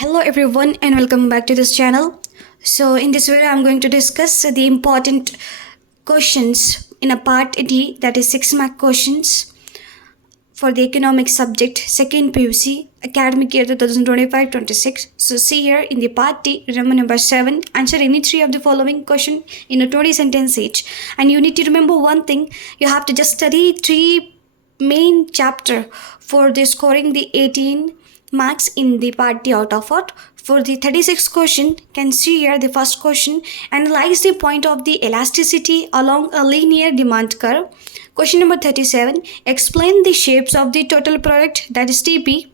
Hello everyone and welcome back to this channel. So in this video I'm going to discuss the important questions in a part D, that is 6 mark questions for the economics subject, second PUC academic year 2025-26. So see here in the part D, remember number 7, answer any 3 of the following question in a 20 sentence each. And you need to remember one thing, you have to just study 3 main chapter for the scoring the 18 marks in the part D out of it. For the 36 question, can see here the first question, analyze the point of the elasticity along a linear demand curve. Question number 37, explain the shapes of the total product, that is TP,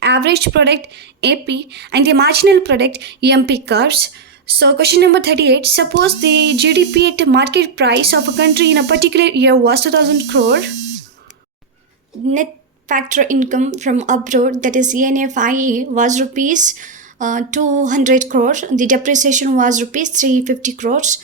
average product AP, and the marginal product EMP curves. So question number 38, suppose the GDP at market price of a country in a particular year was 2000 crore. Net factor income from abroad, that is NFIE, was rupees 200 crores. The depreciation was rupees 350 crores.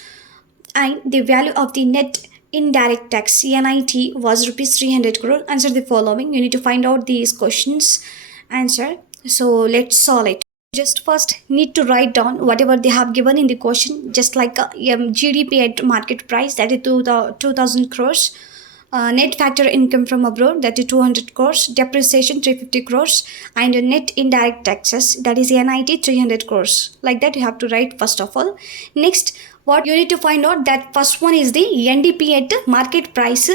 And the value of the net indirect tax NIT was rupees 300 crore. Answer the following. You need to find out these questions answer. So let's solve it. Just first need to write down whatever they have given in the question, just like GDP at market price, that is 2000 crores. Net factor income from abroad, that is 200 crores, depreciation 350 crores, and net indirect taxes, that is NIT 300 crores. Like that you have to write first of all. Next, what you need to find out, that first one is the NDP at market price.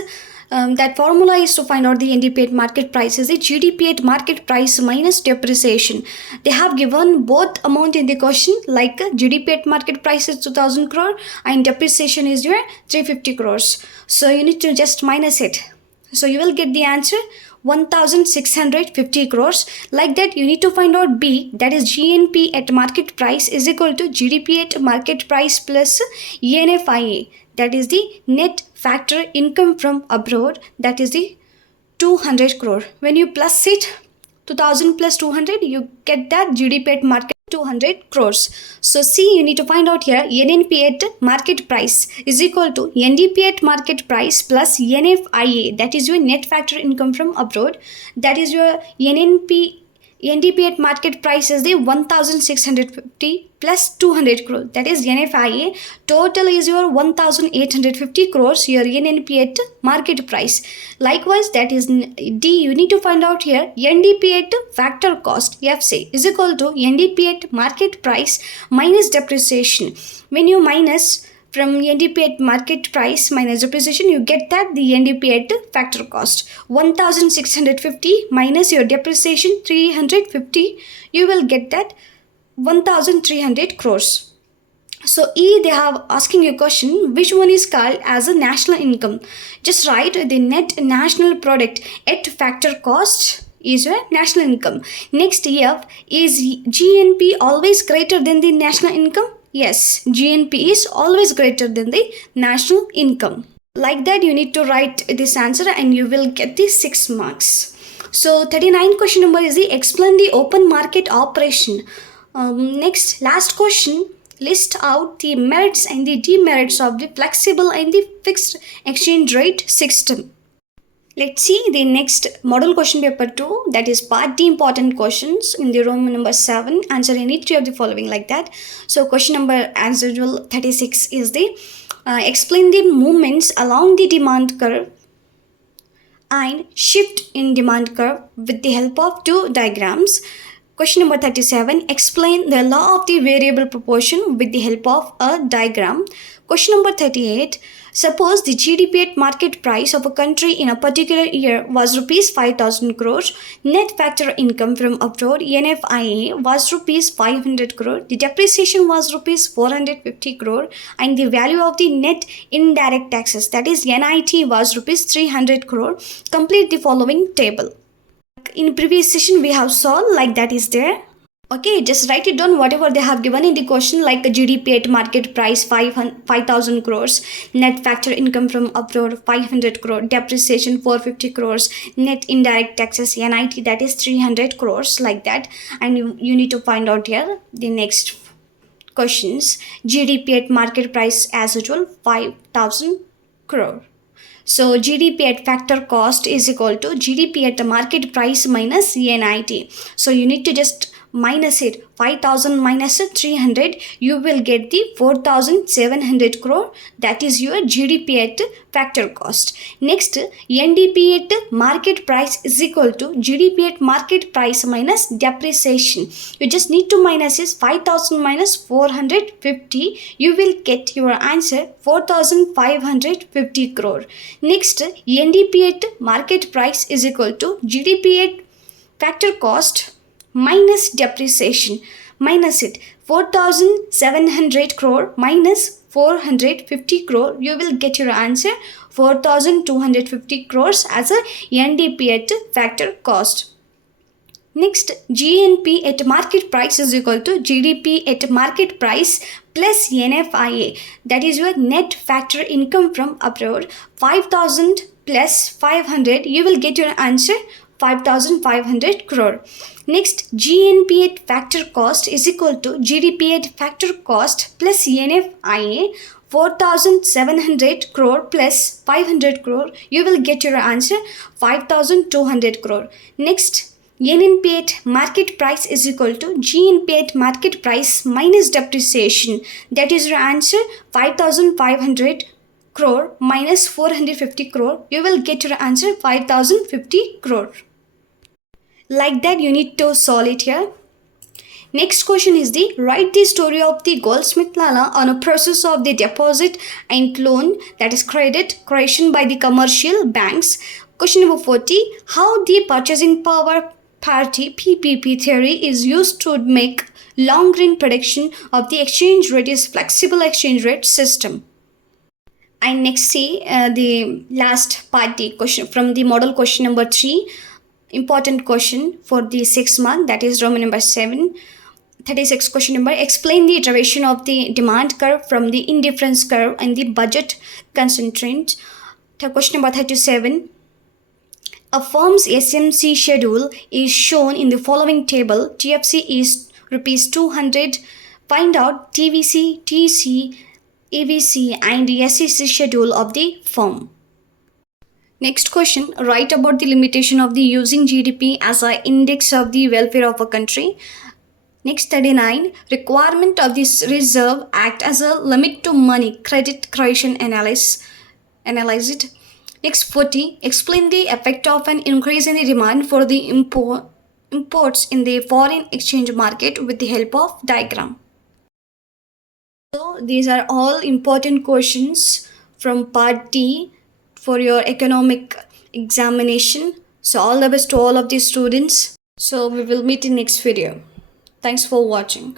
That formula is to find out the NDP at market price is the GDP at market price minus depreciation. They have given both amount in the question, like GDP at market price is 2000 crore and depreciation is your 350 crores. So you need to just minus it. So you will get the answer 1650 crores. Like that you need to find out B, that is GNP at market price is equal to GDP at market price plus ENFIA, that is the net factor income from abroad, that is the 200 crore. When you plus it, 2000 plus 200, you get that GDP at market 200 crores. So C, you need to find out here NNP at market price is equal to NDP at market price plus NFIA, that is your net factor income from abroad, that is your NDP at market price is the 1650 plus 200 crore, that is NFIA. Total is your 1850 crores, your NNP at market price. Likewise, that is D, you need to find out here NDP at factor cost FC is equal to NDP at market price minus depreciation. When you minus from NDP at market price minus depreciation, you get that the NDP at factor cost 1650 minus your depreciation 350, you will get that 1300 crores. So E, they have asking you a question, which one is called as a national income? Just write the net national product at factor cost is your national income. Next, F, is GNP always greater than the national income? Yes, GNP is always greater than the national income. Like that you need to write this answer and you will get the 6 marks. So 39 question number is the explain the open market operation. Next, last question, list out the merits and the demerits of the flexible and the fixed exchange rate system. Let's see the next model question paper 2, that is part D important questions in the Roman number 7. Answer any 3 of the following, like that. So question number as usual 36 is the explain the movements along the demand curve and shift in demand curve with the help of 2 diagrams. Question number 37, explain the law of the variable proportion with the help of a diagram. Question number 38, suppose the GDP at market price of a country in a particular year was rupees 5000 crores, net factor income from abroad NFIA was rupees 500 crore, the depreciation was rupees 450 crore, and the value of the net indirect taxes, that is NIT, was rupees 300 crore. Complete the following table. In previous session we have solved, like that is there. Okay, just write it down whatever they have given in the question, like a GDP at market price 5000 crores, net factor income from abroad 500 crore, depreciation 450 crores, net indirect taxes NIT, that is 300 crores, like that. And you need to find out here the next questions. GDP at market price as usual 5000 crore. So GDP at factor cost is equal to GDP at the market price minus NIT. So you need to just minus it, 5000 minus 300, you will get the 4700 crore. That is your GDP at factor cost. Next, NDP at market price is equal to GDP at market price minus depreciation. You just need to minus is 5000 minus 450. You will get your answer 4550 crore. Next, NDP at market price is equal to GDP at factor cost minus depreciation. Minus it, 4700 crore minus 450 crore. You will get your answer 4250 crores as a NDP at factor cost. Next, GNP at market price is equal to GDP at market price plus NFIA. That is your net factor income from abroad. 5000 plus 500, you will get your answer 5500 crore. Next, GNP at factor cost is equal to GDP at factor cost plus NFIA. 4700 crore plus 500 crore, you will get your answer 5200 crore. Next, NNP at market price is equal to GNP at market price minus depreciation. That is your answer 5500 crore minus 450 crore. You will get your answer 5050 crore. Like that, you need to solve it here. Next question is the write the story of the Goldsmith Lala on a process of the deposit and loan, that is credit creation by the commercial banks. Question number 40. How the purchasing power parity PPP theory is used to make long-range prediction of the exchange rate is flexible exchange rate system. And next, see the last part, the question from the model question number 3. Important question for the 6 mark, that is Roman number 7. 36 question number. Explain the iteration of the demand curve from the indifference curve and the budget constraint. Question number 37. A firm's SMC schedule is shown in the following table. TFC is rupees 200. Find out TVC, TC, EVC and SEC schedule of the firm. Next question. Write about the limitation of the using GDP as an index of the welfare of a country. Next, 39. Requirement of this Reserve Act as a limit to money credit creation analyze it. Next, 40. Explain the effect of an increase in the demand for the imports in the foreign exchange market with the help of diagram. So these are all important questions from part D for your economic examination. So all the best to all of these students. So we will meet in next video. Thanks for watching.